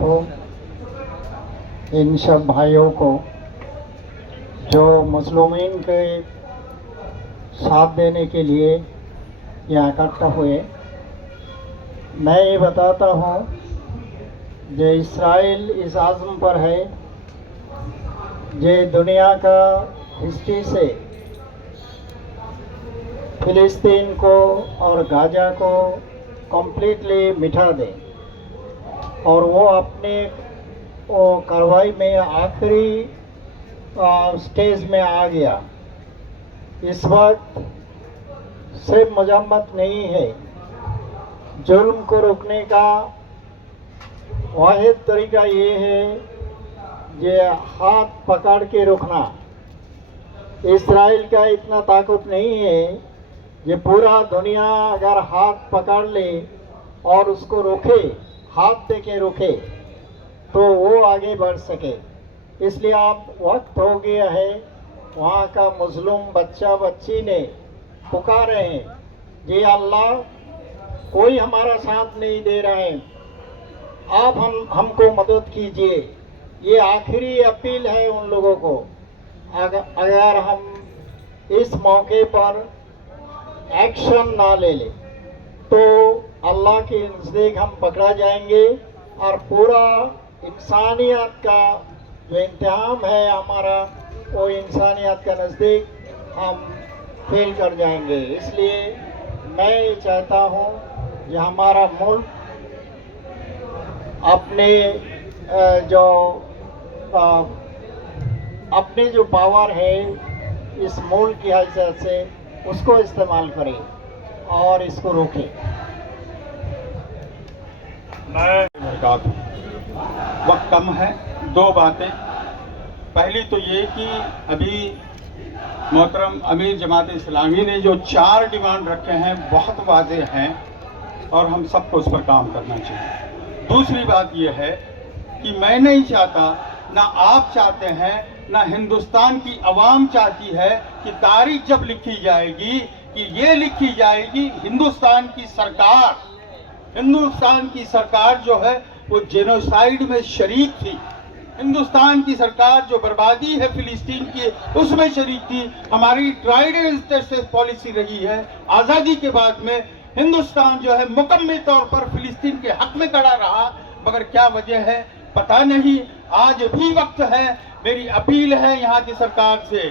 को, इन सब भाइयों को जो मुस्लिमीन के साथ देने के लिए यहाँ इकट्ठा हुए। मैं ये बताता हूँ जो इसराइल इस आज़म पर है, जो दुनिया का हिस्ट्री से फिलिस्तीन को और गाजा को कम्प्लीटली मिटा दे, और वो अपने वो कार्रवाई में आखिरी स्टेज में आ गया। इस वक्त सिर्फ मजम्मत नहीं है, जुल्म को रोकने का वाहिद तरीका ये है ये हाथ पकड़ के रोकना। इसराइल का इतना ताकत नहीं है, ये पूरा दुनिया अगर हाथ पकड़ ले और उसको रोके, हाथ दे के रोके, तो वो आगे बढ़ सके। इसलिए अब वक्त हो गया है, वहाँ का मुस्लिम बच्चा बच्ची ने पुकारे हैं, जी अल्लाह कोई हमारा साथ नहीं दे रहा है, आप हमको मदद कीजिए। ये आखिरी अपील है उन लोगों को। अगर हम इस मौके पर एक्शन ना ले ले तो अल्लाह के नज़दीक हम पकड़ा जाएंगे और पूरा इंसानियत का जो इंतहाम है हमारा, वो इंसानियत का नज़दीक हम फेल कर जाएंगे। इसलिए मैं ये चाहता हूँ कि हमारा मुल्क अपने जो पावर है इस मुल्क की हैसियत से उसको इस्तेमाल करे और इसको रोके। वक्त कम है, दो बातें। पहली तो ये कि अभी मोहतरम अमीर जमात इस्लामी ने जो 4 डिमांड रखे हैं बहुत वाज़ेह हैं और हम सबको उस पर काम करना चाहिए। दूसरी बात ये है कि मैं नहीं चाहता, ना आप चाहते हैं, ना हिंदुस्तान की आवाम चाहती है कि तारीख जब लिखी जाएगी कि ये लिखी जाएगी हिंदुस्तान की सरकार जो है वो जेनोसाइड में शरीक थी। हिंदुस्तान की सरकार जो बर्बादी है फिलिस्तीन की उसमें शरीक थी। हमारी ट्राइड एंड टेस्टेड पॉलिसी रही है। आज़ादी के बाद में हिंदुस्तान जो है मुकम्मल तौर पर फिलिस्तीन के हक में खड़ा रहा, मगर क्या वजह है पता नहीं। आज भी वक्त है, मेरी अपील है यहाँ की सरकार से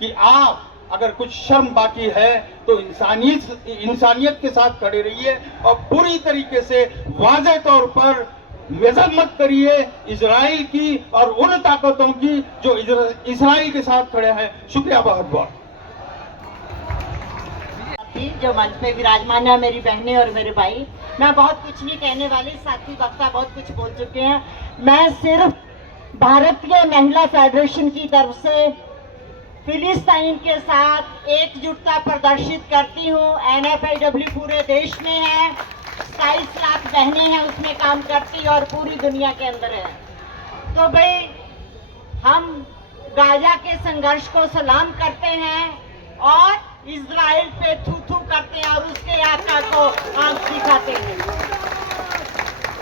कि आप अगर कुछ शर्म बाकी है तो इंसानियत के साथ खड़े रहिए और पूरी तरीके से वाज़ेह तौर पर मजम्मत करिए इजराइल की और उन ताकतों की जो इजराइल के साथ खड़े हैं। शुक्रिया बहुत बहुत। जो मंच पे विराजमान है, मेरी बहनें और मेरे भाई, मैं बहुत कुछ नहीं कहने वाली, साथी वक्ता बहुत कुछ बोल चुके हैं। मैं सिर्फ भारतीय महिला फेडरेशन की तरफ से फिलिस्तीन के साथ एकजुटता प्रदर्शित करती हूँ। NFIW पूरे देश में है, 27 लाख बहनें हैं उसमें काम करती और पूरी दुनिया के अंदर है। तो भाई हम गाजा के संघर्ष को सलाम करते हैं और इजराइल पे थू थू करते हैं और उसके आका को आंख दिखाते हैं।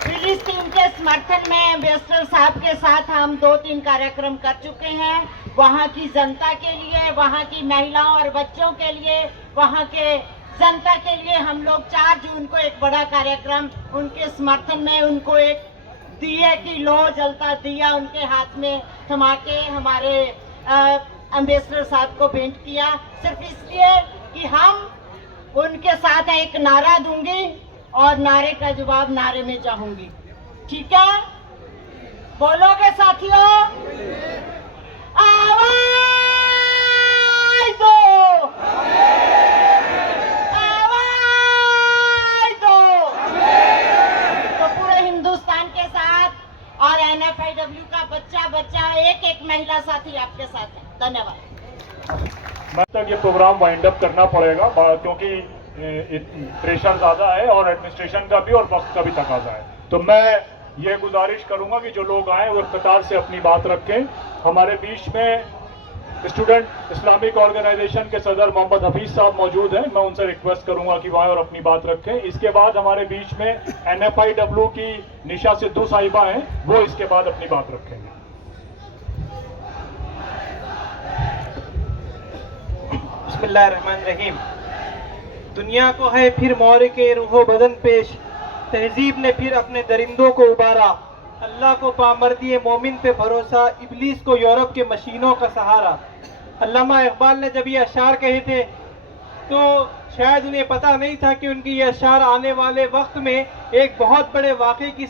फिलिस्तीन के समर्थन में एम्बेसडर साहब के साथ हम 2-3 कार्यक्रम कर चुके हैं। वहाँ की जनता के लिए, वहाँ की महिलाओं और बच्चों के लिए, वहाँ के जनता के लिए हम लोग 4 जून को एक बड़ा कार्यक्रम उनके समर्थन में, उनको एक दिए की लो जलता दिया उनके हाथ में थमा के हमारे एम्बेसडर साहब को भेंट किया, सिर्फ इसलिए कि हम उनके साथ एक नारा दूंगी और नारे का जवाब नारे में चाहूंगी। ठीक है, बोलोगे साथियों? आवाज दो, आवाज दो। तो पूरे हिंदुस्तान के साथ और NFIW का बच्चा बच्चा एक एक महिला साथी आपके साथ है। धन्यवाद। मैं तक ये प्रोग्राम वाइंड अप करना पड़ेगा क्योंकि प्रेशर ज़्यादा है और एडमिनिस्ट्रेशन का भी और वक्त का भी तकाजा है। तो मैं ये गुजारिश करूंगा कि जो लोग आए वो कतार से अपनी बात रखें। हमारे बीच में स्टूडेंट इस्लामिक ऑर्गेनाइजेशन के सदर मोहम्मद हफीज साहब मौजूद हैं, मैं उनसे रिक्वेस्ट करूंगा कि वह और अपनी बात रखें। इसके बाद हमारे बीच में NFIW की निशा सिद्धू साहिबा हैं, वो इसके बाद अपनी बात रखेंगे। बिस्मिल्लाहिर्रहमानिर्रहीम। दुनिया को है फिर मोहरे के रूहो बदन पेश, तहजीब ने फिर अपने दरिंदों को उबारा, अल्लाह को पामर्दी मोमिन पे भरोसा, इबलीस को यूरोप के मशीनों का सहारा। अल्लामा इकबाल ने जब ये अशार कहे थे तो शायद उन्हें पता नहीं था कि उनकी ये अशार आने वाले वक्त में एक बहुत बड़े वाक़े की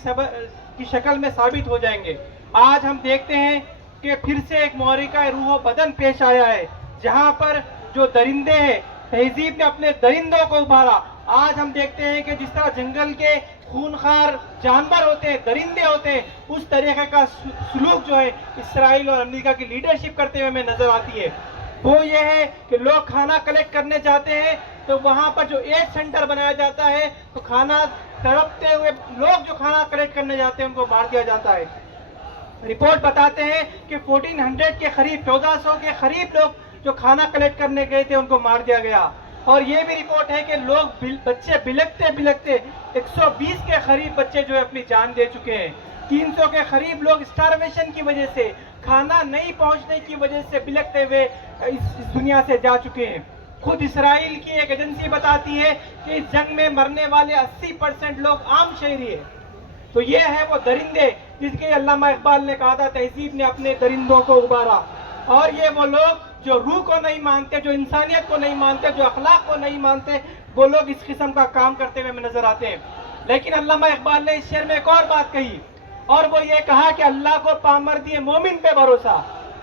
शक्ल में साबित हो जाएंगे। आज हम देखते हैं कि फिर से एक मोहरिका रूह बदन पेश आया है, जहाँ पर जो दरिंदे हैं, तहजीब ने अपने दरिंदों को उभारा। आज हम देखते हैं कि जिस तरह जंगल के खूनखार जानवर होते हैं, दरिंदे होते हैं, उस तरीके का सलूक जो है इसराइल और अमेरिका की लीडरशिप करते हुए हमें नजर आती है। वो ये है कि लोग खाना कलेक्ट करने जाते हैं तो वहाँ पर जो एड सेंटर बनाया जाता है तो खाना तड़पते हुए लोग जो खाना कलेक्ट करने जाते हैं उनको मार दिया जाता है। रिपोर्ट बताते हैं कि 1400 के करीब, 1400 के करीब लोग जो खाना कलेक्ट करने गए थे उनको मार दिया गया। और ये भी रिपोर्ट है कि लोग बच्चे बिलखते बिलखते 120 के करीब बच्चे जो है अपनी जान दे चुके हैं। 300 के करीब लोग स्टारवेशन की वजह से, खाना नहीं पहुंचने की वजह से बिलखते हुए इस दुनिया से जा चुके हैं। खुद इसराइल की एक एजेंसी बताती है कि इस जंग में मरने वाले 80% लोग आम शहरी है। तो ये है वो दरिंदे जिसके अल्लामा इकबाल ने कहा था तहजीब ने अपने दरिंदों को उबारा। और ये वो लोग जो रूह को नहीं मानते, जो इंसानियत को नहीं मानते, जो अखलाक को नहीं मानते, वो लोग इस किस्म का काम करते हुए हमें नजर आते हैं। लेकिन अल्लामा इकबाल ने इस शेर में एक और बात कही, और वो ये कहा कि अल्लाह को पामर्दी मोमिन पे भरोसा,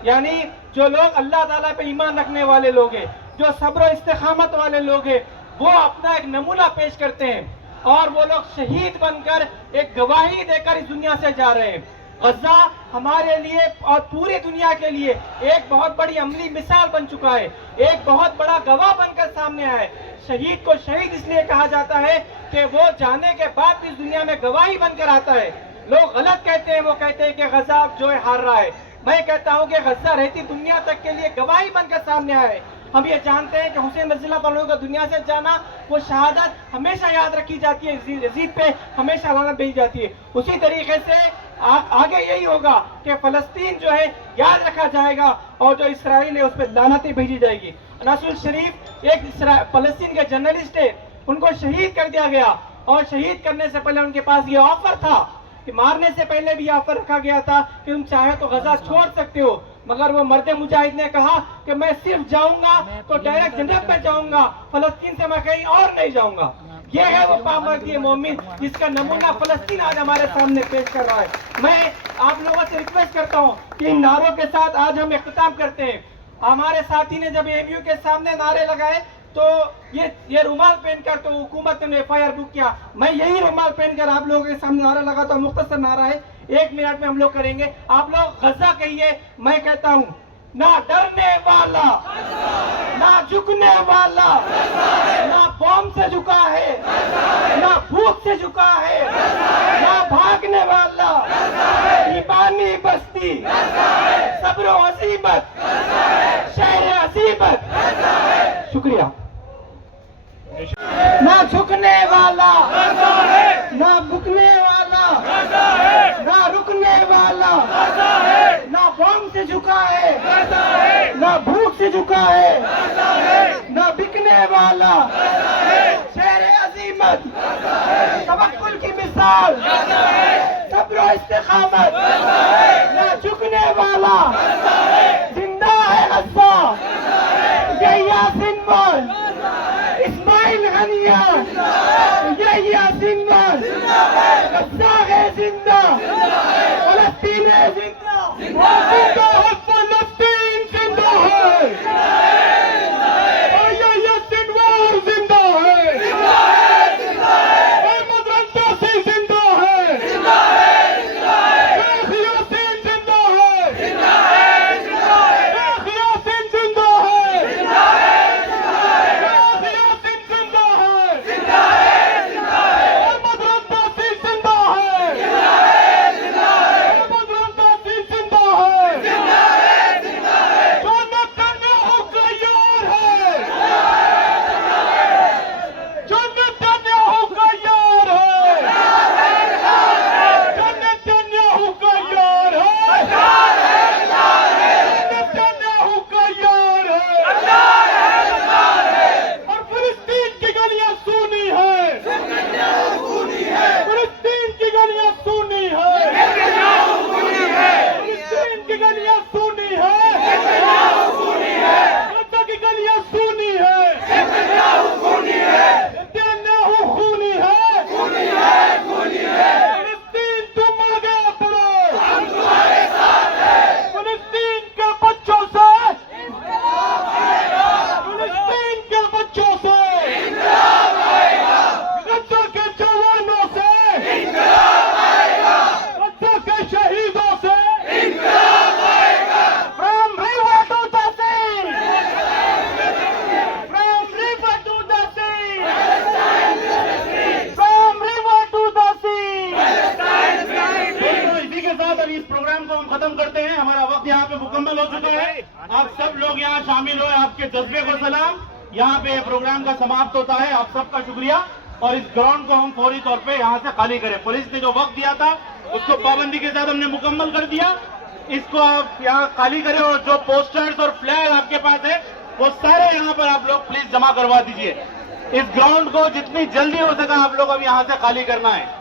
यानी जो लोग अल्लाह ताला पे ईमान रखने वाले लोग हैं, जो सब्र और इस्तिकामत वाले लोग हैं, वो अपना एक नमूना पेश करते हैं और वो लोग शहीद बनकर एक गवाही देकर इस दुनिया से जा रहे हैं। गजा हमारे लिए और पूरी दुनिया के लिए एक बहुत बड़ी अमली मिसाल बन चुका है, एक बहुत बड़ा गवाह बनकर सामने आया है। शहीद को शहीद इसलिए कहा जाता है कि वो जाने के बाद भी इस दुनिया में गवाही बनकर आता है। लोग गलत कहते हैं, वो कहते हैं कि गजा जो है हार रहा है। मैं कहता हूं कि गजा रहती दुनिया तक के लिए गवाही बनकर सामने आया है। हम ये जानते हैं कि हुसैन रज़ियल्लाहु अन्हु का दुनिया से जाना, वो शहादत हमेशा याद रखी जाती है, यजीद पे हमेशा लानत भेजी जाती है। उसी तरीके से आगे यही होगा कि फलस्तीन जो है याद रखा जाएगा और जो इसराइल है उस पर लानतें भेजी जाएगी। नसरुल शरीफ एक फलस्तीन के जर्नलिस्ट है, उनको शहीद कर दिया गया और शहीद करने से पहले उनके पास ये ऑफर था कि मारने से पहले भी ऑफर रखा गया था कि तुम चाहे तो गजा छोड़ सकते हो, मगर वो मर्द मुजाहिद ने कहा कि मैं सिर्फ जाऊंगा तो डायरेक्ट जन्नत में जाऊंगा, फलस्तीन से मैं कहीं और नहीं जाऊंगा। ये है वो पामर्दी मोमिन जिसका नमूना फलस्तीन आज हमारे सामने पेश कर रहा है। मैं आप लोगों से रिक्वेस्ट करता हूँ कि इन नारों के साथ आज हम इख्तिताम करते हैं। हमारे साथी ने जब एमयू के सामने नारे लगाए तो ये रुमाल पहनकर तो हुकूमत ने FIR बुक किया। मैं यही रुमाल पहनकर आप लोगों के सामने नारा लगाता हूँ। मुख्तसर नारा है, 1 मिनट में हम लोग करेंगे। आप लोग गजा कहिए, मैं कहता हूँ ना डरने वाला, ना झुकने वाला, ना बॉम्ब से झुका है, ना भूख से झुका है, ना भागने वाला, ईमानी बस्ती, सब्र असीबत, शहर असीबत। शुक्रिया। ना झुकने वाला, ना बुकने वाला, ना रुकने वाला, ना बॉम्ब से झुका है, ना भूख से झुका है, ना बिकने वाला, शेर अजीमत, तवक्कुल की मिसाल, सब्र इस्तिकामत, ना झुकने वाला, जिंदा है गज़ा, ये यासीन मौल, इस्माइल हनिया, ये यासीन मौल, गज़ा है जिंदा, फलस्तीन है जिंदा, जिंदा है फलस्तीन, जिंदा है, और ये यासीन मौल जिंदा है, अहमद रंतासी जिंदा है, शेख यासीन जिंदा है, शेख यासीन जिंदा है, शेख यासीन जिंदा है, अहमद रंतासी जिंदा है। साथ अभी इस प्रोग्राम को हम खत्म करते हैं। हमारा वक्त यहाँ पे मुकम्मल हो चुका है। आप सब लोग यहाँ शामिल हो, आपके जज्बे को सलाम। यहाँ पे प्रोग्राम का समाप्त होता है। आप सबका शुक्रिया। और इस ग्राउंड को हम फौरी तौर पे यहाँ से खाली करें। पुलिस ने जो वक्त दिया था उसको पाबंदी के साथ हमने मुकम्मल कर दिया। इसको आप यहाँ खाली करें और जो पोस्टर्स और फ्लैग आपके पास है वो सारे यहाँ पर आप लोग प्लीज जमा करवा दीजिए। इस ग्राउंड को जितनी जल्दी हो सका आप लोग अब यहाँ से खाली करना है।